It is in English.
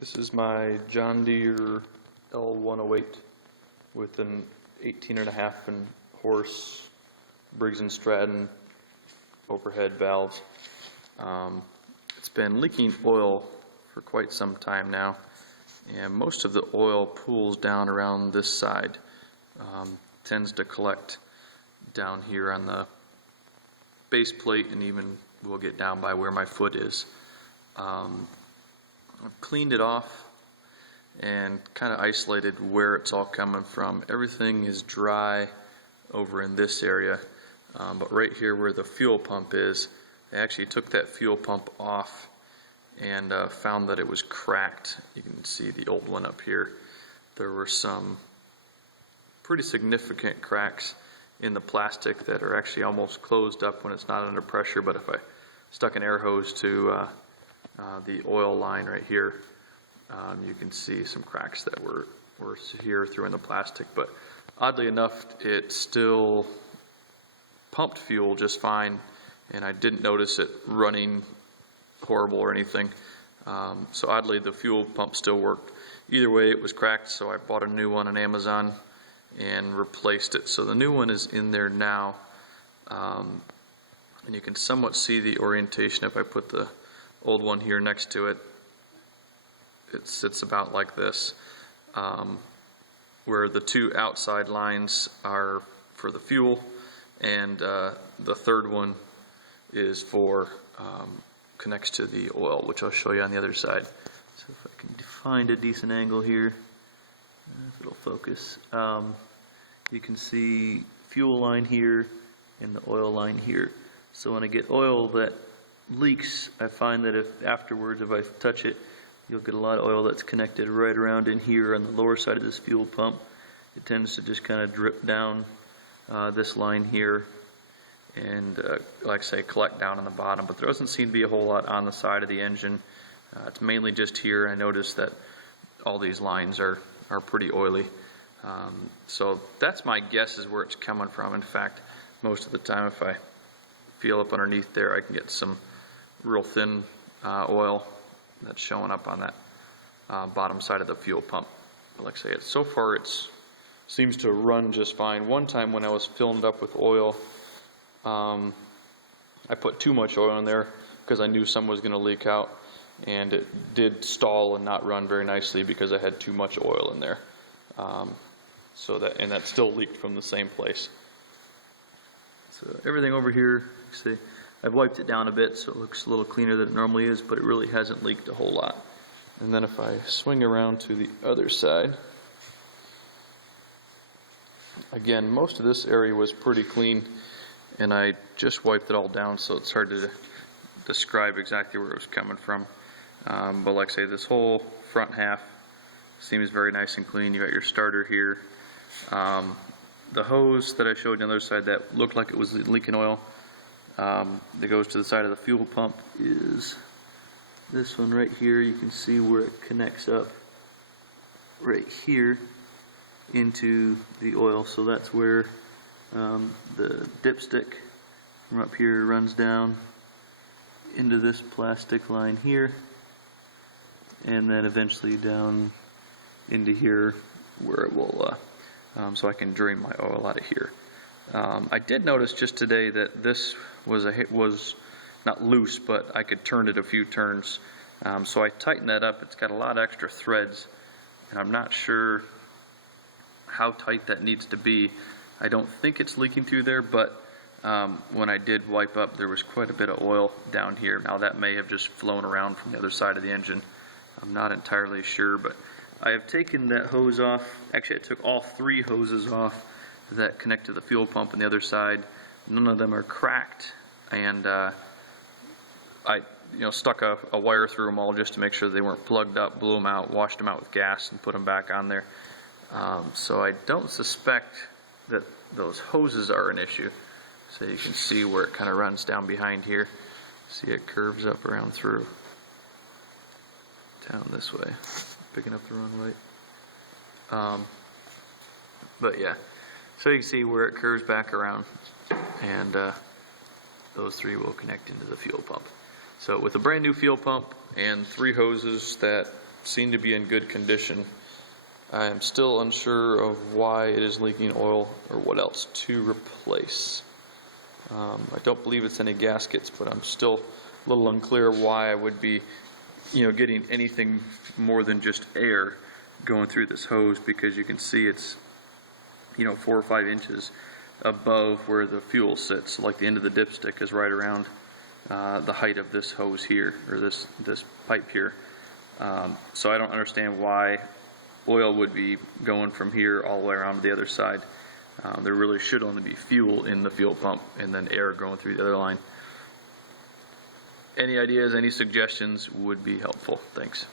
This is my John Deere L108 with an 18.5 horse Briggs & Stratton overhead valves. It's been leaking oil for quite some time now, and most of the oil pools down around this side. Tends to collect down here on the base plate, and even will get down by where my foot is. I've cleaned it off and kind of isolated where it's all coming from. Everything is dry over in this area, but right here where the fuel pump is, I actually took that fuel pump off and found that it was cracked. You can see the old one up here. There were some pretty significant cracks in the plastic that are actually almost closed up when it's not under pressure, but if I stuck an air hose to the oil line right here, you can see some cracks that were here through in the plastic. But oddly enough, it still pumped fuel just fine, and I didn't notice it running horrible or anything. So oddly, the fuel pump still worked. Either way, it was cracked, so I bought a new one on Amazon and replaced it. So the new one is in there now, and you can somewhat see the orientation if I put the old one here next to it. It sits about like this, where the two outside lines are for the fuel, and the third one is for connects to the oil, which I'll show you on the other side. So if I can find a decent angle here, if it'll focus, you can see fuel line here and the oil line here. So when I get oil that leaks, I find that if afterwards, if I touch it, you'll get a lot of oil that's connected right around in here on the lower side of this fuel pump. It tends to just kind of drip down this line here and like I say, collect down on the bottom, but there doesn't seem to be a whole lot on the side of the engine. It's mainly just here. I noticed that all these lines are pretty oily. So that's my guess is where it's coming from. In fact, most of the time if I feel up underneath there, I can get some real thin oil that's showing up on that bottom side of the fuel pump. But like I say, so far it seems to run just fine. One time when I was filling it up with oil, I put too much oil in there because I knew some was going to leak out, and it did stall and not run very nicely because I had too much oil in there. And that still leaked from the same place. So everything over here, see, I've wiped it down a bit so it looks a little cleaner than it normally is, but it really hasn't leaked a whole lot. And then if I swing around to the other side, again, most of this area was pretty clean, and I just wiped it all down, so it's hard to describe exactly where it was coming from. But like I say, this whole front half seems very nice and clean. You got your starter here. The hose that I showed you on the other side that looked like it was leaking oil, that goes to the side of the fuel pump, is this one right here. You can see where it connects up right here into the oil. So that's where the dipstick from up here runs down into this plastic line here, and then eventually down into here where it will so I can drain my oil out of here. I did notice just today that this was not loose, but I could turn it a few turns. So I tightened that up. It's got a lot of extra threads, and I'm not sure how tight that needs to be. I don't think it's leaking through there, but when I did wipe up, there was quite a bit of oil down here. Now that may have just flown around from the other side of the engine. I'm not entirely sure, but I have taken that hose off. Actually, I took all three hoses off that connect to the fuel pump on the other side. None of them are cracked, and I stuck a wire through them all just to make sure they weren't plugged up, blew them out, washed them out with gas, and put them back on there. So I don't suspect that those hoses are an issue. So you can see where it kind of runs down behind here. See, it curves up around through down this way. Picking up the wrong light. But yeah, so you can see where it curves back around, and those three will connect into the fuel pump. So with a brand new fuel pump and three hoses that seem to be in good condition. I am still unsure of why it is leaking oil or what else to replace. I don't believe it's any gaskets, but I'm still a little unclear why I would be, getting anything more than just air going through this hose, because you can see it's, 4 or 5 inches above where the fuel sits. Like the end of the dipstick is right around the height of this hose here, or this pipe here. So I don't understand why oil would be going from here all the way around to the other side. There really should only be fuel in the fuel pump and then air going through the other line. Any ideas, any suggestions would be helpful. Thanks.